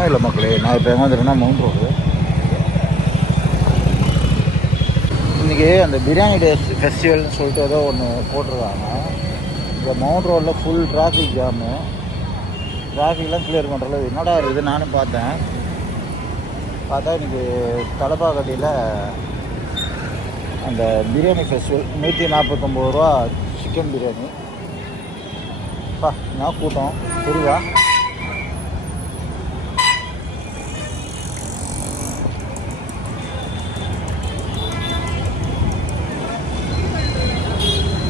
ஒன்றும் இல்லை மக்களே, நான் இப்போ எங்கே வந்துருக்கேன்னா மவுண்ட் ரோடு. இன்றைக்கி அந்த பிரியாணி டே ஃபெஸ்டிவல்னு சொல்லிட்டு ஏதோ ஒன்று போட்டிருக்காங்க. இந்த மவுண்ட் ரோடில் ஃபுல் டிராஃபிக் ஜாமு. டிராஃபிக்லாம் கிளியர் பண்ணுறது என்னடா இருக்குது நானும் பார்த்தேன். பார்த்தா இன்றைக்கி தலப்பாக்கட்டியில் அந்த பிரியாணி ஃபெஸ்டிவல் 149 ரூபா சிக்கன் பிரியாணி. என்ன கூட்டம் புரியுதா?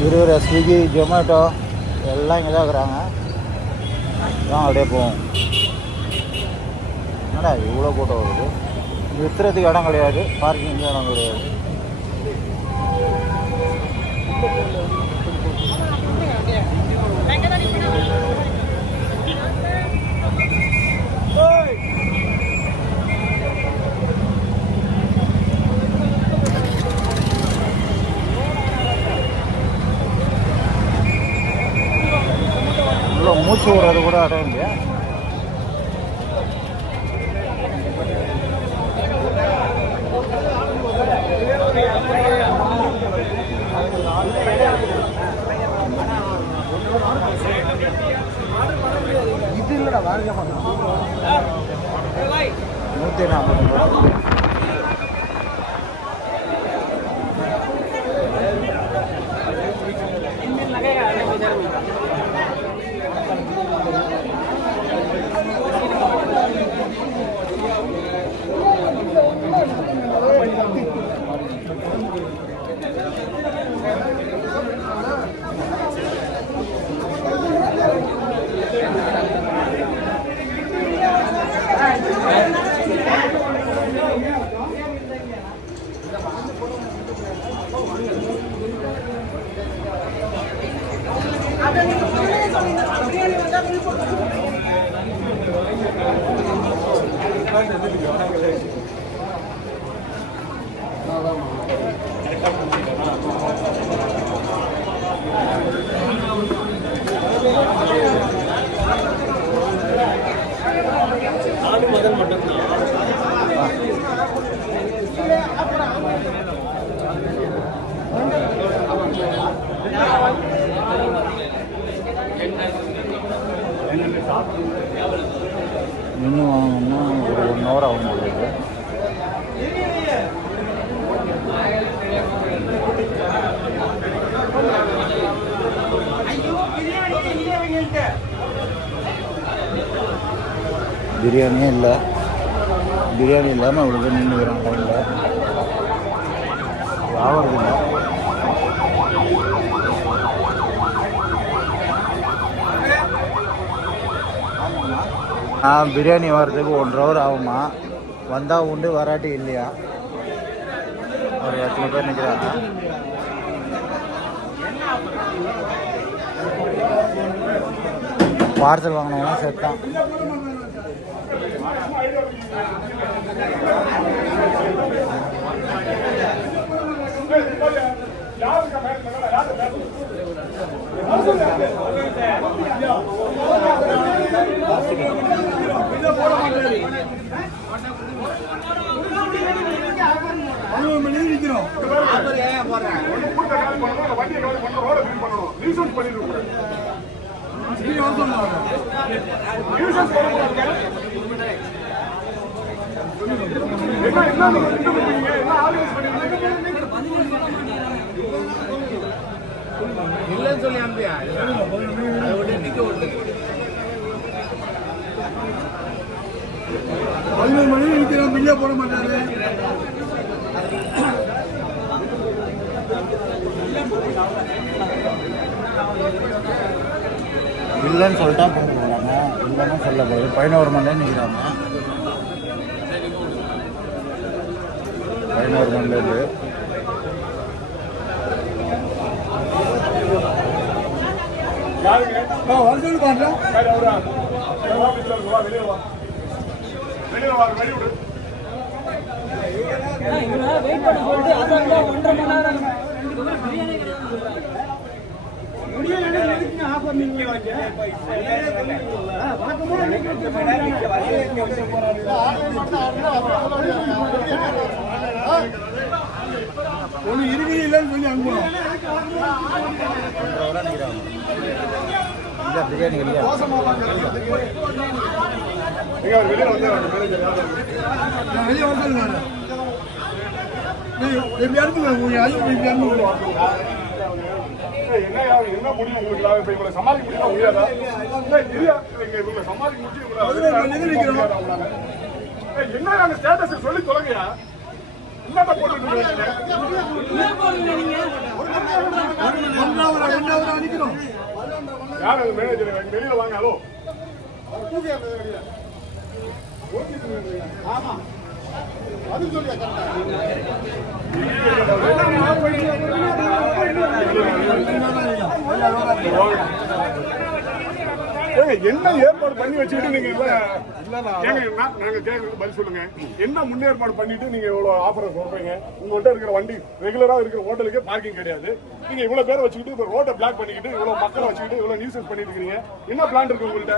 இவர் ஸ்விக்கி ஜொமேட்டோ எல்லாம் இங்கே தான் இருக்கிறாங்க. தான் அப்படியே போவோம். என்னடா இவ்வளோ கூட்டம் வருது? நிறுத்துறதுக்கு இடம் கிடையாது, பார்க்கிங்கு இடம் கிடையாது. இவ்வளோ மூச்சு விடுறது கூட இடம் இல்லையா? இது இல்லைடா வாழ்க்கை பண்ணலாம். 140 ரூபா. இன்னும் வாங்கணும்னா ஒரு 1 ஹவர் ஆகும் போது. பிரியாணியே இல்லை. பிரியாணி இல்லாமல் அவ்வளோ நின்றுக்கிறான் டைமில். ஆகிறது இல்லை. பிரியாணி வர்றதுக்கு 1 ஹவர் ஆகுமா? வந்தால் உண்டு, வராட்டி இல்லையா? ஒரு எத்தனை பேர் நிற்கிறாங்க. பார்சல் வாங்கினவங்க செத்தான். இல்லைன்னு சொல்லி அனுப்பியா? 11 மணி நிற்கிறோம், பில்லே போட மாட்டாரு. இல்லைன்னு சொல்லிட்டா போகிறாங்க. இல்லைன்னு சொல்ல போது 11 மணி நேரம் நிற்கிறாங்க. 11 மணிலேருந்து ஒன்று இருக்கு இல்லைன்னு சொல்லி அனுப்பணும். பிரியாணி வெளியே வெளியே வந்துருங்க. என்ன முடியும் உங்களுக்கு? இவங்களை சமாளிக்க முடியுமா? முடியாதா? இவங்களை சமாளிக்க முடியும். என்ன நாங்க ஸ்டேட்டஸ் சொல்லி தொலைங்கயா? என்னப்பா போட்டு யார் அது மேனேஜர்? வெளியில வாங்க. ஹலோ, ஆமா அது சொல்லியா? என்ன ஏற்பாடு பண்ணி வச்சுக்கிட்டு நீங்க நாங்க கேட்கறது பதில் சொல்லுங்க. என்ன முன்னேற்பாடு பண்ணிட்டு நீங்க இவ்வளவு ஆஃபர் சொல்றீங்க? உங்கள்கிட்ட இருக்கிற வண்டி ரெகுலரா இருக்கிற ஹோட்டலுக்கு பார்க்கிங் கிடையாது. நீங்க இவ்வளவு பேரை வச்சுக்கிட்டு இப்ப ரோட்டை பிளாக் பண்ணிக்கிட்டு இவ்வளவு மக்களை வச்சுக்கிட்டு இவ்வளவு நியூசன்ஸ் பண்ணிட்டு இருக்கீங்க. என்ன பிளான் இருக்கு உங்கள்கிட்ட?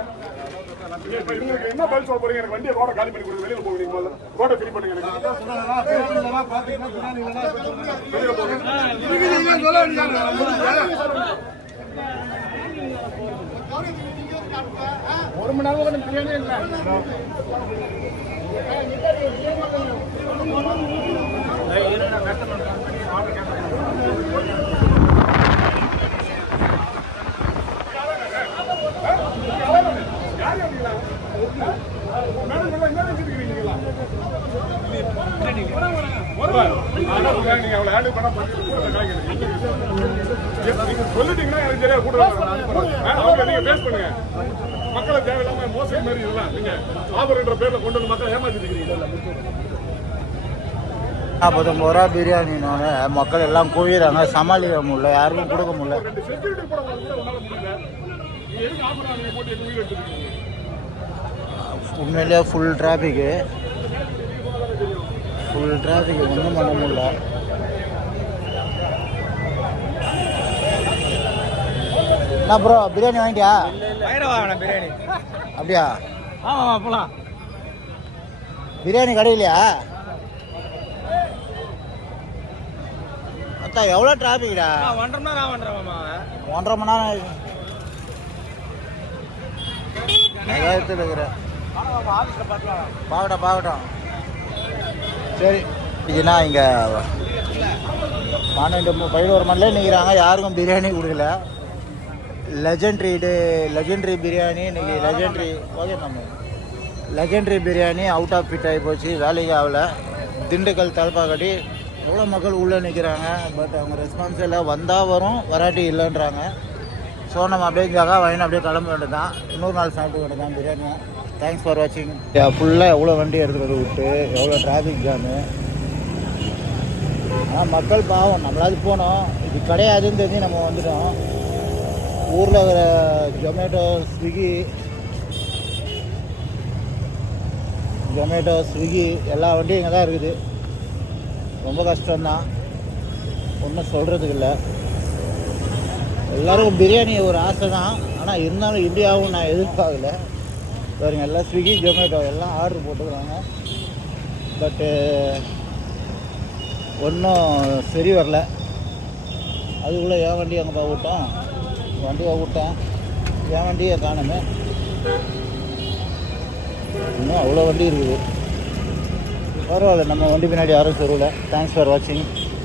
உங்களுக்கு என்ன பதில் சொல்ல போறீங்க? எனக்கு வண்டியை ரோட காலி பண்ணி கொடுங்க. வெளியில போவீங்க. ரோட்டை ஃப்ரீ பண்ணுங்க. ஒரு மணி நேரம் பிரியாணி இல்லை. சொல்லிட்டீங்கன்னா எனக்கு சரியா கூட நீங்க பேஸ் பண்ணுங்க. மக்களை தேவையில்லாம மோசடி மாதிரி இதெல்லாம் நீங்க ஆபரேட்டர் பேர்ல கொண்டு வந்து மக்களை ஏமாத்திருக்கீங்க. 49 ரூபா பிரியாணின்னு மக்கள் எல்லாம் குவிறாங்க. சமாளிக்க முடியல, யாருக்கும் கொடுக்க முடியல. உண்மையிலேயே ஃபுல் டிராஃபிக்கு ஒன்றும் பண்ண முடியல. என்ன ப்ரோ பிரியாணி வாங்கிட்டியா? பிரியாணி அப்படியா? ஆமா போலாம். பிரியாணி கடையிலையா? அத்தா எவ்வளோ டிராஃபிக்டா? 1.5 மணி நேரம் 1.5 மணி நேரம் ஏதாவதுல இருக்கிறேன். பார்க்கட்டும். சரி, இதுனா இங்கே 11 மணிலே நிற்கிறாங்க. யாருக்கும் பிரியாணி கொடுக்கல. லெஜெண்ட்ரி பிரியாணி இன்னைக்கு legendary biryani out of fit ஆகி போச்சு. வேலைக்கு ஆகல. திண்டுக்கல் தலப்பாக்கட்டி எவ்வளோ மக்கள் உள்ளே நிற்கிறாங்க. பட் அவங்க ரெஸ்பான்ஸ் இல்லை. வந்தால் வரும், வராட்டி இல்லைன்றாங்க. ஸோ நம்ம அப்படியே ஜகா வாங்கினா அப்படியே கிளம்ப வேண்டியது தான். இன்னொரு நாள் சாப்பிட்டு வேண்டியது தான் பிரியாணி. தேங்க்ஸ் ஃபார் வாட்சிங். ஃபுல்லாக எவ்வளோ வண்டி எடுத்துகிட்டு விட்டு எவ்வளோ டிராஃபிக் ஜாமு. ஆனால் மக்கள் பாவம். நம்மளாவது போனோம், இது கிடையாதுன்னு தெரிஞ்சு நம்ம வந்துட்டோம். ஊரில் இருக்கிற ஜொமேட்டோ ஸ்விக்கி எல்லா வண்டியும் இங்கே தான் இருக்குது. ரொம்ப கஷ்டம்தான், ஒன்றும் சொல்கிறதுக்கு இல்லை. எல்லோருக்கும் பிரியாணி ஒரு ஆசை தான். ஆனால் இருந்தாலும் இந்தியாவும் நான் எதிர்பார்க்கல. பாருங்க, எல்லாம் ஸ்விக்கி ஜொமேட்டோ எல்லாம் ஆர்டர் போட்டுக்கிறாங்க. பட்டு ஒன்றும் சரி வரல. அதுக்குள்ளே என் வண்டி அங்கே விட்டேன், என் வண்டியை காணுமே. இன்னும் அவ்வளோ வண்டி இருக்குது. பரவாயில்ல, நம்ம வண்டி பின்னாடி யாரும் சொல்லலை. தேங்க்ஸ் ஃபார் வாட்சிங்.